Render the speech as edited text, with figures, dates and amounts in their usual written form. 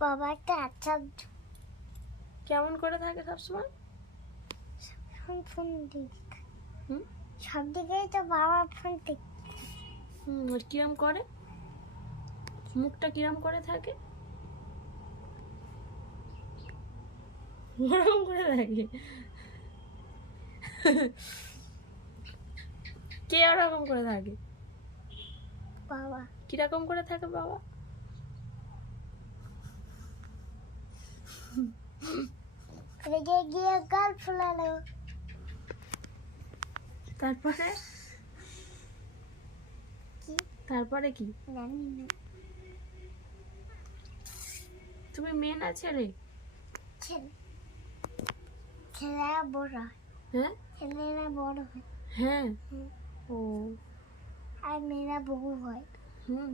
বাবা একটা আচ্ছা কেমন করে থাকে সবসময়? ফোন দেখে। হুম সব দিকেই তো বাবা ফোন দেখে। আর কিরম করে? মুখটা কিরম করে থাকে? ওরকম করে থাকে? কে ওরকম করে থাকে? বাবা কিরকম করে থাকে বাবা? রেগে গিয়ে গাল ফুলালো। তারপরে কি তারপরে কি? জানি না। তুমি মেয়ে না ছেলে? ছেলে ছেলেরা বড় হয়। হ্যাঁ ছেলেরা বড় হয়। হ্যাঁ। হুম। ও আর মেয়েরা বহু হয়। হুম